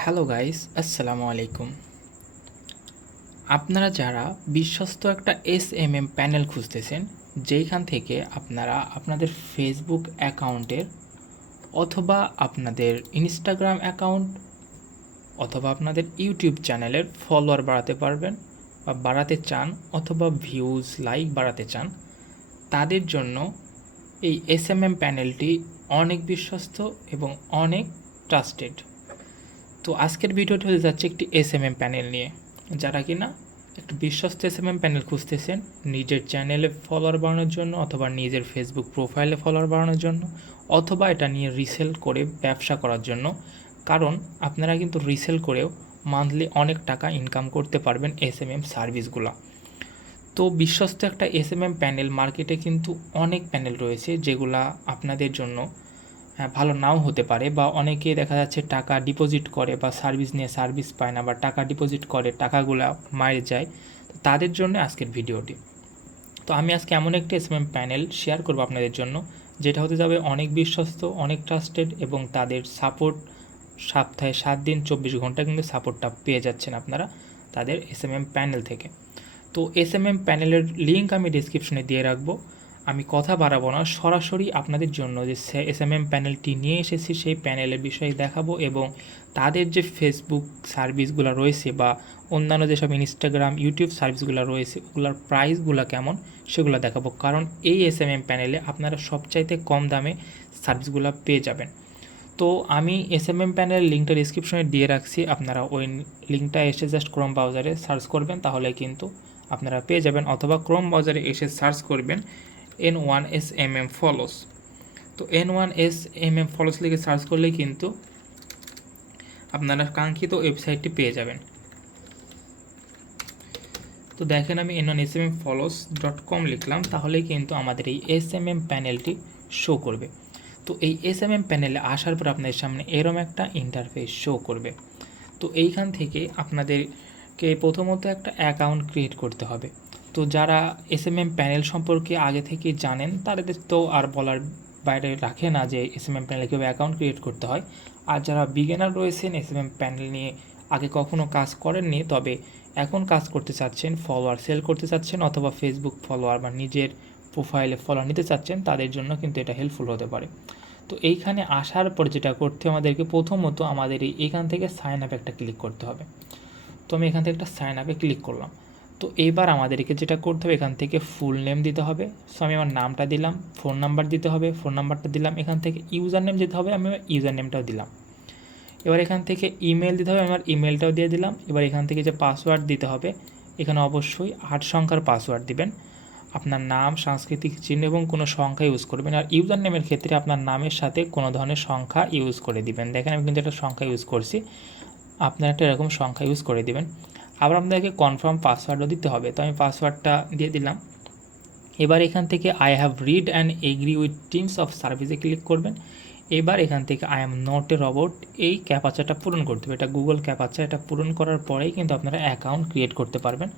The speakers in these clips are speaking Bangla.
হ্যালো গাইস, আসসালামু আলাইকুম। আপনারা যারা বিশ্বস্ত একটা এসএমএম প্যানেল খুঁজতেছেন, যেইখান থেকে আপনারা আপনাদের ফেসবুক অ্যাকাউন্টের অথবা আপনাদের ইনস্টাগ্রাম অ্যাকাউন্ট অথবা আপনাদের ইউটিউব চ্যানেলের ফলোয়ার বাড়াতে পারবেন বা বাড়াতে চান, অথবা ভিউজ লাইক বাড়াতে চান, তাদের জন্য এই এসএমএম প্যানেলটি অনেক বিশ্বস্ত এবং অনেক ট্রাস্টেড। তো আজকের ভিডিওটি হতে যাচ্ছে একটি এসএমএম প্যানেল নিয়ে। যারা কিনা একটা বিশ্বস্ত এসএমএম প্যানেল খুঁজতেছেন নিজের চ্যানেলে ফলোয়ার বাড়ানোর জন্য, অথবা নিজের ফেসবুক প্রোফাইলে ফলোয়ার বাড়ানোর জন্য, অথবা এটা নিয়ে রিসেল করে ব্যবসা করার জন্য। কারণ আপনারা কিন্তু রিসেল করেও মান্থলি অনেক টাকা ইনকাম করতে পারবেন এসএমএম সার্ভিসগুলো। তো বিশ্বস্ত একটা এসএমএম প্যানেল মার্কেটে কিন্তু অনেক প্যানেল রয়েছে, যেগুলা আপনাদের জন্য ভালো নাও হতে পারে, বা অনেকে দেখা যাচ্ছে টাকা ডিপোজিট করে বা সার্ভিস নিয়ে সার্ভিস পায় না, বা টাকা ডিপোজিট করে টাকাগুলো মারে যায়। তো তাদের জন্য আজকের ভিডিওটি। তো আমি আজকে এমন একটি এসএমএম প্যানেল শেয়ার করব আপনাদের জন্য, যেটা হতে যাবে অনেক বিশ্বস্ত, অনেক ট্রাস্টেড, এবং তাদের সাপোর্ট সপ্তাহে 7 দিন 24 ঘন্টা কিন্তু সাপোর্টটা পেয়ে যাচ্ছেন আপনারা তাদের এসএমএম প্যানেল থেকে। তো এসএমএম প্যানেলের লিঙ্ক আমি ডিসক্রিপশনে দিয়ে রাখবো। আমি কথা বাড়াবো না, সরাসরি আপনাদের জন্য যে এসএমএম প্যানেলটি নিয়ে এসেছি সেই প্যানেলের বিষয়ে দেখাবো, এবং তাদের যে ফেসবুক সার্ভিসগুলো রয়েছে বা অন্যান্য যেসব ইনস্টাগ্রাম ইউটিউব সার্ভিসগুলো রয়েছে ওগুলোর প্রাইসগুলো কেমন সেগুলো দেখাবো। কারণ এই এসএমএম প্যানেলে আপনারা সবচাইতে কম দামে সার্ভিসগুলো পেয়ে যাবেন। তো আমি এসএমএম প্যানেলের লিঙ্কটা ডিসক্রিপশনে দিয়ে রাখছি, আপনারা ওই লিঙ্কটা এসে জাস্ট ক্রোম ব্রাউজারে সার্চ করবেন, তাহলে কিন্তু আপনারা পেয়ে যাবেন। অথবা ক্রোম ব্রাউজারে এসে সার্চ করবেন N1SMM ফলোস। তো N1SMM ফলোস লিখে সার্চ করলেই কিন্তু আপনারা কাঙ্ক্ষিত ওয়েবসাইটটি পেয়ে যাবেন। তো দেখেন, আমি N1SMMfollows.com লিখলাম, তাহলেই কিন্তু আমাদের এই এসএমএম প্যানেলটি শো করবে। তো এই এসএমএম প্যানেলে আসার পর আপনাদের সামনে এরম একটা ইন্টারফেস শো করবে। তো এইখান থেকে আপনাদেরকে প্রথমত একটা অ্যাকাউন্ট ক্রিয়েট করতে হবে। তো যারা এসএমএম প্যানেল সম্পর্কে আগে থেকে জানেন তাদের তো আর বলার বাইরে রাখে না যে এসএমএম প্যানেলে কীভাবে অ্যাকাউন্ট ক্রিয়েট করতে হয়। আর যারা বিগিনার রয়েছেন, এসএমএম প্যানেল নিয়ে আগে কখনো কাজ করেননি, তবে এখন কাজ করতে চাচ্ছেন, ফলোয়ার সেল করতে চাচ্ছেন, অথবা ফেসবুক ফলোয়ার বা নিজের প্রোফাইলে ফলোয়ার নিতে চাচ্ছেন, তাদের জন্য কিন্তু এটা হেল্পফুল হতে পারে। তো এইখানে আসার পর যেটা করতে আমাদেরকে প্রথমত আমাদের এইখান থেকে সাইন আপ একটা ক্লিক করতে হবে। তো আমি এখান থেকে একটা সাইন আপে ক্লিক করলাম। তো এবার আমাদেরকে যেটা করতে হবে, এখান থেকে ফুল নেম দিতে হবে। সো আমি আমার নামটা দিলাম, ফোন নাম্বার দিতে হবে, ফোন নাম্বারটা দিলাম। এখান থেকে ইউজার নেম দিতে হবে, আমি ইউজার নেমটাও দিলাম। এবার এখান থেকে ইমেল দিতে হবে, আমার ইমেলটাও দিয়ে দিলাম। এবার এখান থেকে যে পাসওয়ার্ড দিতে হবে, এখানে অবশ্যই 8 সংখ্যার পাসওয়ার্ড দিবেন। আপনার নাম, সাংস্কৃতিক চিহ্ন এবং কোনো সংখ্যা ইউজ করবেন। আর ইউজার নেমের ক্ষেত্রে আপনার নামের সাথে কোনো ধরনের সংখ্যা ইউজ করে দিবেন। দেখেন আমি কিন্তু একটা সংখ্যা ইউজ করছি, আপনার একটা এরকম সংখ্যা ইউজ করে দিবেন। আবার আপনাদেরকে কনফার্ম পাসওয়ার্ডও দিতে হবে। তো আমি পাসওয়ার্ডটা দিয়ে দিলাম। এবার এখান থেকে I have read and agree with teams of সার্ভিসে ক্লিক করবেন। এবার এখান থেকে I am not a robot এই ক্যাপাচাটা পূরণ করতে হবে। এটা গুগল ক্যাপাচা, এটা পূরণ করার পরেই কিন্তু আপনারা অ্যাকাউন্ট ক্রিয়েট করতে পারবেন।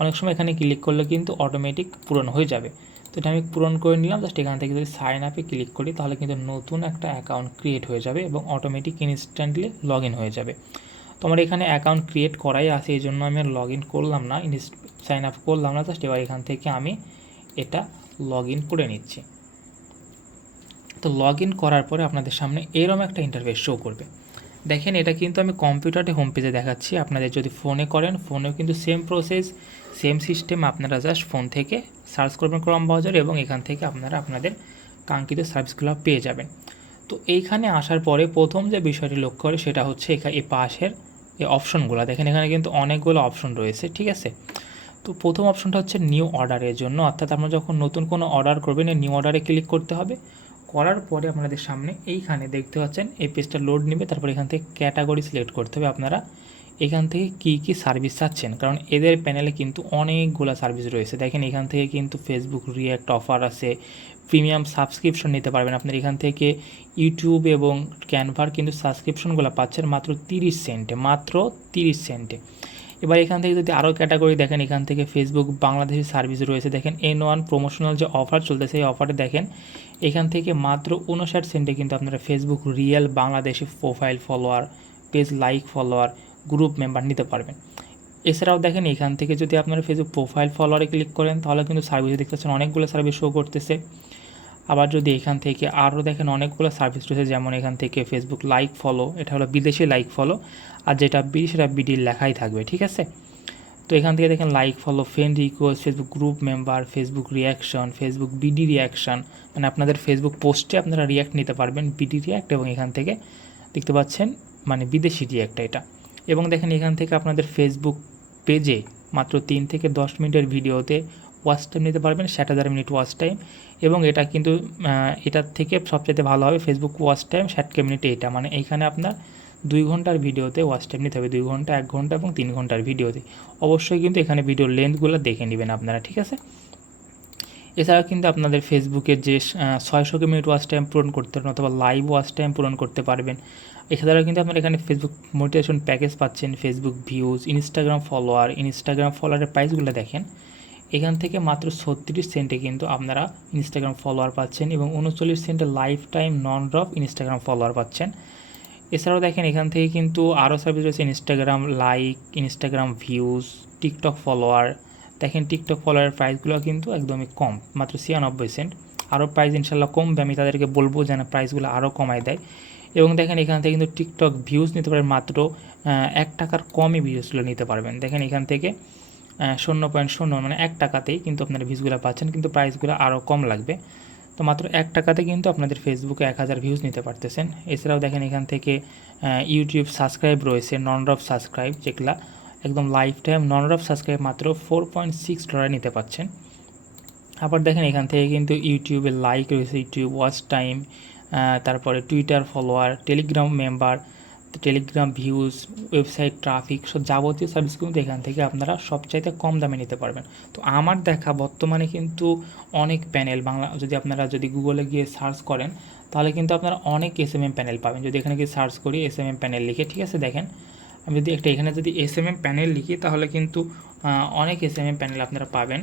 অনেক সময় এখানে ক্লিক করলে কিন্তু অটোমেটিক পূরণ হয়ে যাবে। তো এটা আমি পূরণ করে নিলাম। জাস্ট এখান থেকে যদি সাইন আপে ক্লিক করি, তাহলে কিন্তু নতুন একটা অ্যাকাউন্ট ক্রিয়েট হয়ে যাবে এবং অটোমেটিক ইনস্ট্যান্টলি লগ ইন হয়ে যাবে। তো আমার এখানে অ্যাকাউন্ট ক্রিয়েট করাই আছে, এই জন্য আমি আর লগ ইন করলাম না, সাইন আপ করলাম না। জাস্ট এবার এখান থেকে আমি এটা লগ ইন করে নিচ্ছি। তো লগ ইন করার পরে আপনাদের সামনে এরকম একটা ইন্টারফেস শো করবে। দেখেন, এটা কিন্তু আমি কম্পিউটারে হোম পেজে দেখাচ্ছি। আপনাদের যদি ফোনে করেন, ফোনেও কিন্তু সেম প্রসেস, সেম সিস্টেম। আপনারা জাস্ট ফোন থেকে সার্চ করবেন ক্রোম ব্রাউজার, এবং এখান থেকে আপনারা আপনাদের কাঙ্ক্ষিত সার্ভিসগুলো পেয়ে যাবেন। তো এইখানে আসার পরে প্রথম যে বিষয়টি লক্ষ্য করে সেটা হচ্ছে এখানে এই পাশের এই অপশনগুলো দেখেন, এখানে কিন্তু অনেকগুলো অপশন রয়েছে, ঠিক আছে। তো প্রথম অপশনটা হচ্ছে নিউ অর্ডারের জন্য, অর্থাৎ আপনারা যখন নতুন কোনো অর্ডার করবেন এই নিউ অর্ডারে ক্লিক করতে হবে। করার পরে আপনাদের সামনে এইখানে দেখতে পাচ্ছেন এই পেজটা লোড নেবে। তারপর এখান থেকে ক্যাটাগরি সিলেক্ট করতে হবে আপনারা এখান থেকে কী সার্ভিস চাচ্ছেন, কারণ এদের প্যানেলে কিন্তু অনেকগুলো সার্ভিস রয়েছে। দেখেন এখান থেকে কিন্তু ফেসবুক রিঅ্যাক্ট অফার আছে, প্রিমিয়াম সাবস্ক্রিপশন নিতে পারবেন। আপনার এখান থেকে ইউটিউব এবং ক্যানভার কিন্তু সাবস্ক্রিপশনগুলো পাচ্ছেন মাত্র 30 সেন্টে, মাত্র 30 সেন্টে। এবার এখান থেকে যদি আরও ক্যাটাগরি দেখেন, এখান থেকে ফেসবুক বাংলাদেশের সার্ভিস রয়েছে। দেখেন N1 প্রমোশনাল যে অফার চলতেছে এই অফারে দেখেন এখান থেকে মাত্র 59 সেন্টে কিন্তু আপনারা Facebook real Bangladeshi profile follower page like, follower, group member নিতে পারবেন। এছাড়াও দেখেন এখান থেকে যদি আপনারা ফেসবুক প্রোফাইল ফলোয়ারে ক্লিক করেন তাহলে কিন্তু সার্ভিস দেখতে পাচ্ছেন অনেকগুলো সার্ভিস শো করতেছে। আবার যদি এখান থেকে আরও দেখেন অনেকগুলো সার্ভিস রয়েছে, যেমন এখান থেকে ফেসবুক লাইক ফলো, এটা হলো বিদেশি লাইক ফলো, আর যেটা বিডি সেটা বিডির লেখাই থাকবে, ঠিক আছে। তো এখান থেকে দেখেন like follow, friend request, Facebook group member, Facebook reaction, Facebook BD reaction, মানে আপনাদের ফেসবুক পোস্টে আপনারা রিয়াক্ট নিতে পারবেন, বিডি রিয়াক্ট, এবং এখান থেকে দেখতে পাচ্ছেন মানে বিদেশি রিয়াক্ট এটা। এবং দেখেন এখান থেকে আপনাদের ফেসবুক পেজে মাত্র 3 থেকে 10 মিনিটের ভিডিওতে ওয়াচ টাইম নিতে পারবেন, 60,000 মিনিট ওয়াচ টাইম। এবং এটা কিন্তু এটার থেকে সবচেয়ে ভালো হবে ফেসবুক ওয়াচ টাইম 60 মিনিট, এটা মানে এইখানে আপনার 2 ঘন্টার ভিডিওতে ওয়াচ টাইম নিতে হবে, 2 ঘন্টা, 1 ঘন্টা এবং 3 ঘন্টার ভিডিওতে। অবশ্যই কিন্তু এখানে ভিডিওর লেন্থগুলো দেখে নেবেন আপনারা, ঠিক আছে। এছাড়াও কিন্তু আপনাদের ফেসবুকের যে 600 মিনিট ওয়াচ টাইম পূরণ করতে পারবেন অথবা লাইভ ওয়াচ টাইম পূরণ করতে পারবেন। এছাড়াও কিন্তু আপনারা এখানে ফেসবুক মোটিভেশন প্যাকেজ পাচ্ছেন, ফেসবুক ভিউজ, ইনস্টাগ্রাম ফলোয়ারের প্রাইসগুলো দেখেন। এখান থেকে মাত্র 36 সেন্টে কিন্তু আপনারা ইনস্টাগ্রাম ফলোয়ার পাচ্ছেন এবং 39 সেন্টে life time non drop Instagram follower পাচ্ছেন। এছাড়াও দেখেন এখান থেকে কিন্তু আরও সার্ভিস রয়েছে, Instagram like, Instagram views, TikTok follower. দেখেন টিকটক ফলোয়ারের প্রাইসগুলো কিন্তু একদমই কম, মাত্র 96 সেন্ট। আরও প্রাইস ইনশাল্লাহ কমবে, আমি তাদেরকে বলবো যেন প্রাইসগুলো আরও কমায় দেয়। এবং দেখেন এখান থেকে কিন্তু টিকটক ভিউজ নিতে পারবেন মাত্র 1 টাকার কমই ভিউজগুলো নিতে পারবেন। দেখেন এখান থেকে 0.0 মানে 1 টাকাতেই কিন্তু আপনারা ভিউজগুলো পাচ্ছেন, কিন্তু প্রাইসগুলো আরও কম লাগবে। তো মাত্র 1 টাকাতে কিন্তু আপনাদের ফেসবুকে 1000 ভিউজ নিতে পারতেছেন। এছাড়াও দেখেন এখান থেকে ইউটিউব সাবস্ক্রাইব রয়েছে, নন ড্রপ সাবস্ক্রাইব, যেগুলা একদম life time non drop subscribe মাত্র $4.6 নিতে পাচ্ছেন। আবার দেখেন এখান থেকে কিন্তু ইউটিউবের লাইক রয়েছে, ইউটিউব ওয়াচ টাইম, তারপরে Twitter follower, Telegram member, Telegram views, website traffic, সব যাবতীয় সার্ভিস কিন্তু এখান থেকে আপনারা সবচাইতে কম দামে নিতে পারবেন। তো আমার দেখা বর্তমানে কিন্তু অনেক প্যানেল বাংলা, যদি গুগলে গিয়ে সার্চ করেন তাহলে কিন্তু আপনারা অনেক এসএমএম প্যানেল পাবেন। যদি এখানে গিয়ে সার্চ করি এসএমএম প্যানেল লিখে, ঠিক আছে, দেখেন আমি যদি এখানে যদি এসএমএম প্যানেল লিখি তাহলে কিন্তু অনেক এসএমএম প্যানেল আপনারা পাবেন।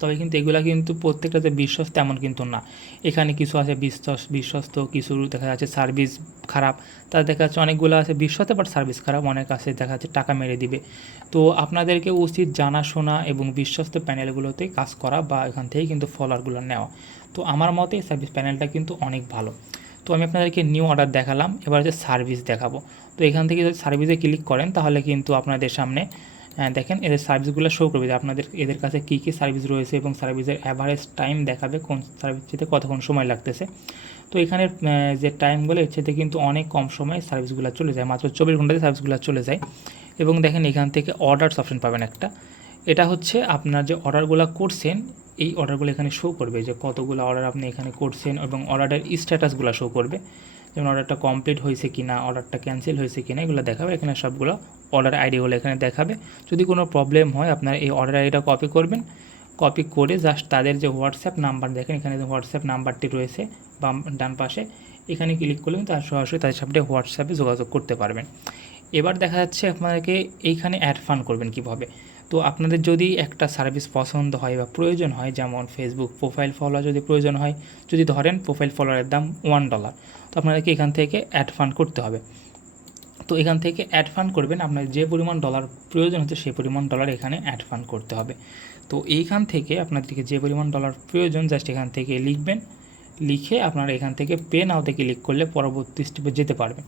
তবে কিন্তু এগুলা কিন্তু প্রত্যেকটা যে বিশ্বস্ত এমন কিন্তু না, এখানে কিছু আছে বিশ্বস্ত, কিছু দেখা যাচ্ছে সার্ভিস খারাপ, তার দেখা যাচ্ছে অনেকগুলো আছে বিশ্বস্ত বাট সার্ভিস খারাপ, অনেক আছে দেখা যাচ্ছে টাকা মেরে দিবে। তো আপনাদেরকে উচিত জানাশোনা এবং বিশ্বস্ত প্যানেলগুলোতে কাজ করা বা এখান থেকে কিন্তু ফলোয়ারগুলো নেওয়া। তো আমার মতে সার্ভিস প্যানেলটা কিন্তু অনেক ভালো। তো আমি আপনাদেরকে নিউ অর্ডার দেখালাম, এবার হচ্ছে সার্ভিস দেখাবো। তো এখান থেকে যদি সার্ভিসে ক্লিক করেন তাহলে কিন্তু আপনাদের সামনে দেখেন এদের সার্ভিসগুলো শো করবে যে এদের কাছে কী কী সার্ভিস রয়েছে এবং সার্ভিসের অ্যাভারেজ টাইম দেখাবে, কোন সার্ভিসটিতে কতক্ষণ সময় লাগতেছে। তো এখানে যে টাইমগুলো এর সাথে কিন্তু অনেক কম সময়ে সার্ভিসগুলো চলে যায়, মাত্র 24 ঘন্টাতে সার্ভিসগুলো চলে যায়। এবং দেখেন এখান থেকে অর্ডারস অপশন পাবেন একটা, এটা হচ্ছে আপনার যে অর্ডারগুলো করছেন এই অর্ডারগুলো এখানে শো করবে যে কতগুলো অর্ডার আপনি এখানে করছেন এবং অর্ডারের স্ট্যাটাসগুলো শো করবে, যেমন অর্ডারটা কমপ্লিট হয়েছে কিনা, অর্ডারটা ক্যান্সেল হয়েছে কিনা, এগুলো দেখাবে। এখানে সবগুলো অর্ডার আইডিগুলো এখানে দেখাবে। যদি কোনো প্রবলেম হয় আপনার এই অর্ডার আইডিটা কপি করবেন, কপি করে জাস্ট তাদের যে হোয়াটসঅ্যাপ নাম্বার দেখেন এখানে যে হোয়াটসঅ্যাপ নাম্বারটি রয়েছে বাম ডান পাশে, এখানে ক্লিক করলে তার সরাসরি তাদের সাথে হোয়াটসঅ্যাপে যোগাযোগ করতে পারবেন। এবার দেখা যাচ্ছে আপনাদেরকে এইখানে অ্যাড ফান্ড করবেন কীভাবে। তো আপনাদের যদি একটা সার্ভিস পছন্দ হয় বা প্রয়োজন হয়, যেমন ফেসবুক প্রোফাইল ফলোয়ার যদি প্রয়োজন হয়, যদি ধরেন প্রোফাইল ফলোয়ারের দাম $1, তো আপনাদেরকে এখান থেকে অ্যাড ফান্ড করতে হবে। তো এখান থেকে অ্যাড ফান্ড করবেন, আপনার যে পরিমাণ ডলার প্রয়োজন হচ্ছে সেই পরিমাণ ডলার এখানে অ্যাড ফান্ড করতে হবে। তো এইখান থেকে আপনাদেরকে যে পরিমাণ ডলার প্রয়োজন জাস্ট এখান থেকে লিখবেন, লিখে আপনারা এখান থেকে পে নাওতে ক্লিক করলে পরবর্তী স্টেপে যেতে পারবেন।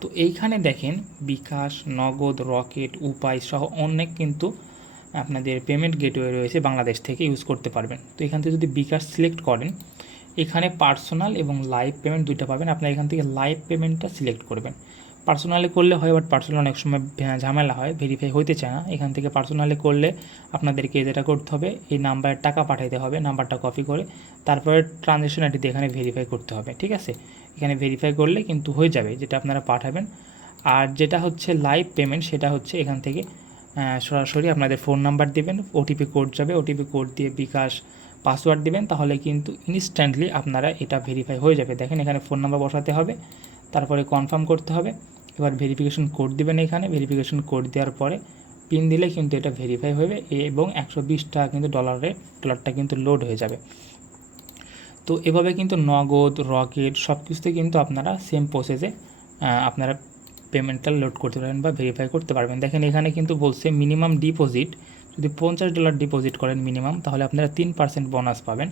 তো এইখানে দেখেন বিকাশ, নগদ, রকেট, উপায় সহ অনেক কিন্তু আপনাদের পেমেন্ট গেটওয়ে রয়েছে, বাংলাদেশ থেকে ইউজ করতে পারবেন। তো এখান থেকে যদি বিকাশ সিলেক্ট করেন এখানে পার্সোনাল এবং লাইভ পেমেন্ট দুইটা পাবেন, আপনারা এখান থেকে লাইভ পেমেন্টটা সিলেক্ট করবেন। পার্সোনালি করলে হয়, বাট পার্সোনাল অনেক সময় ঝামেলা হয়, ভেরিফাই হইতে চায় না। এখান থেকে পার্সোনালি করলে আপনাদেরকে যেটা করতে হবে এই নাম্বারে টাকা পাঠাইতে হবে, নাম্বারটা কপি করে তারপরে ট্রানজ্যাকশন আইডিতে এখানে ভেরিফাই করতে হবে, ঠিক আছে। এখানে ভেরিফাই করলে কিন্তু হয়ে যাবে যেটা আপনারা পাঠাবেন। আর যেটা হচ্ছে লাইভ পেমেন্ট সেটা হচ্ছে এখান থেকে সরাসরি আপনাদের ফোন নাম্বার দেবেন, ওটিপি কোড যাবে, ওটিপি কোড দিয়ে বিকাশ পাসওয়ার্ড দেবেন, তাহলে কিন্তু ইনস্ট্যান্টলি আপনারা এটা ভেরিফাই হয়ে যাবে। দেখেন এখানে ফোন নাম্বার বসাতে হবে, তারপরে কনফার্ম করতে হবে, এবার ভেরিফিকেশন কোড দেবেন। এখানে ভেরিফিকেশন কোড দেওয়ার পরে পিন দিলে কিন্তু এটা ভেরিফাই হবে এবং 120 টাকা কিন্তু ডলারটা কিন্তু লোড হয়ে যাবে। তো এভাবে কিন্তু নগদ, রকেট সব কিছুতে কিন্তু আপনারা সেম প্রসেসে আপনারা পেমেন্টটা লোড করতে পারবেন বা ভেরিফাই করতে পারবেন। দেখেন এখানে কিন্তু বলছে মিনিমাম ডিপোজিট যদি $50 ডিপোজিট করেন মিনিমাম, তাহলে আপনারা 3% বোনাস পাবেন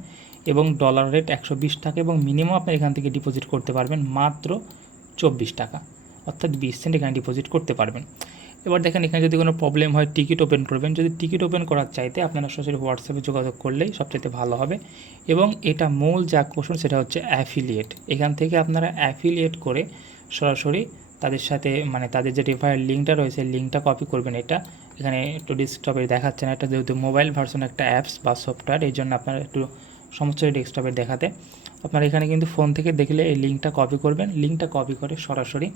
এবং ডলার রেট 120 টাকা এবং মিনিমাম আপনি এখান থেকে ডিপোজিট করতে পারবেন মাত্র 24 টাকা, অর্থাৎ 20 সেন্ট এখানে ডিপোজিট করতে পারবেন। এবার দেখেন এখানে যদি কোনো প্রবলেম হয় টিকিট ওপেন করবেন, যদি টিকিট ওপেন করার চাইতে আপনারা সরাসরি হোয়াটসঅ্যাপে যোগাযোগ করলেই সবচেয়ে ভালো হবে। এবং এটা মূল যে আকর্ষণ সেটা হচ্ছে অ্যাফিলিয়েট। এখান থেকে আপনারা অ্যাফিলিয়েট করে সরাসরি তাদের সাথে মানে তাদের যে রেফারেল লিঙ্কটা রয়েছে লিঙ্কটা কপি করবেন। এটা এখানে একটু ডেস্কটপে দেখাচ্ছে না, এটা যেহেতু মোবাইল ভার্সন একটা অ্যাপস বা সফটওয়্যার, এই জন্য আপনারা একটু সমস্যা ডেস্কটপে দেখাতে। আপনারা এখানে কিন্তু ফোন থেকে দেখলে এই লিঙ্কটা কপি করবেন, লিঙ্কটা কপি করে সরাসরি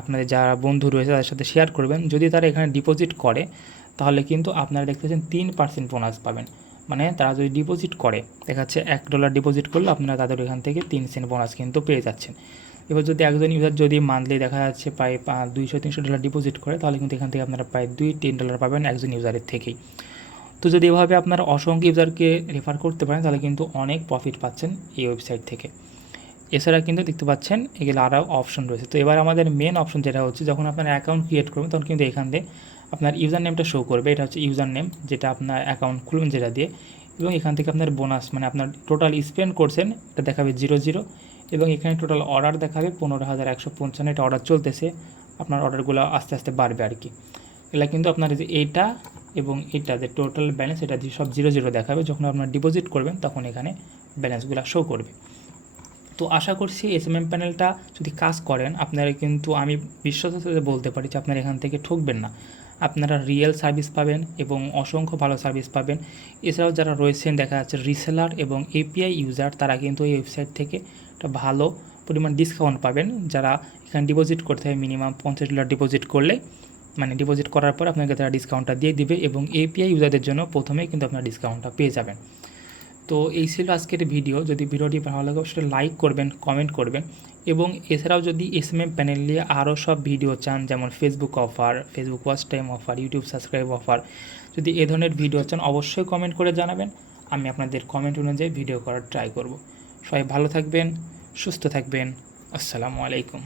আপনাদের যারা বন্ধু রয়েছে তাদের সাথে শেয়ার করবেন। যদি তারা এখানে ডিপোজিট করে তাহলে কিন্তু আপনারা দেখতে পাচ্ছেন 3% বোনাস পাবেন। মানে তারা যদি ডিপোজিট করে, দেখা যাচ্ছে $1 ডিপোজিট করলে আপনারা তাদের এখান থেকে 3 সেন্ট বোনাস কিন্তু পেয়ে যাচ্ছেন। এবার যদি একজন ইউজার যদি মান্থলি দেখা যাচ্ছে প্রায় $200-300 ডিপোজিট করে, তাহলে কিন্তু এখান থেকে আপনারা প্রায় $2-3 পাবেন একজন ইউজারের থেকেই। তো যদি এভাবে আপনারা অসংখ্য ইউজারকে রেফার করতে পারেন তাহলে কিন্তু অনেক প্রফিট পাচ্ছেন এই ওয়েবসাইট থেকে। এছাড়া কিন্তু দেখতে পাচ্ছেন এগুলো আরও অপশন রয়েছে। তো এবার আমাদের মেন অপশন যেটা হচ্ছে, যখন আপনার অ্যাকাউন্ট ক্রিয়েট করবেন তখন কিন্তু এখান থেকে আপনার ইউজার নেমটা শো করবে। এটা হচ্ছে ইউজার নেম, যেটা আপনার অ্যাকাউন্ট খুলবেন যেটা দিয়ে, এবং এখান থেকে আপনার বোনাস মানে আপনার টোটাল স্পেন্ড করছেন এটা দেখাবে 00, এবং এখানে টোটাল অর্ডার দেখাবে 15,155। এটা অর্ডার চলতেছে, আপনার অর্ডারগুলো আস্তে আস্তে বাড়বে আর কি। এগুলো কিন্তু আপনার যে এইটা এবং এটা যে টোটাল ব্যালেন্স এটা সব 00 দেখাবে। যখন আপনার ডিপোজিট করবেন তখন এখানে ব্যালেন্সগুলো শো করবে। তো আশা করছি এসএমএম প্যানেলটা যদি কাজ করেন আপনারা কিন্তু আমি বিশ্বাসের সাথে বলতে পারি যে আপনারা এখান থেকে ঠকবেন না। আপনারা রিয়েল সার্ভিস পাবেন এবং অসংখ্য ভালো সার্ভিস পাবেন। এছাড়াও যারা রয়েছেন দেখা যাচ্ছে রিসেলার এবং এপিআই ইউজার, তারা কিন্তু এই ওয়েবসাইট থেকে একটা ভালো পরিমাণ ডিসকাউন্ট পাবেন। যারা এখানে ডিপোজিট করতে হয় মিনিমাম $50 ডিপোজিট করলে, মানে ডিপোজিট করার পর আপনাকে তারা ডিসকাউন্টটা দিয়ে দিবে, এবং এপিআই ইউজারদের জন্য প্রথমেই কিন্তু আপনার ডিসকাউন্টটা পেয়ে যাবেন। তো এই ছিল আজকের ভিডিও। যদি ভিডিওটি ভালো লাগে অবশ্যই লাইক করবেন, কমেন্ট করবেন, এবং এছাড়াও যদি এসএমএম প্যানেল নিয়ে আরও সব ভিডিও চান, যেমন Facebook offer, Facebook watch time offer, YouTube subscribe offer, যদি এ ধরনের ভিডিও চান অবশ্যই কমেন্ট করে জানাবেন। আমি আপনাদের কমেন্ট অনুযায়ী ভিডিও করার ট্রাই করব। সবাই ভালো থাকবেন, সুস্থ থাকবেন। আসসালামু আলাইকুম।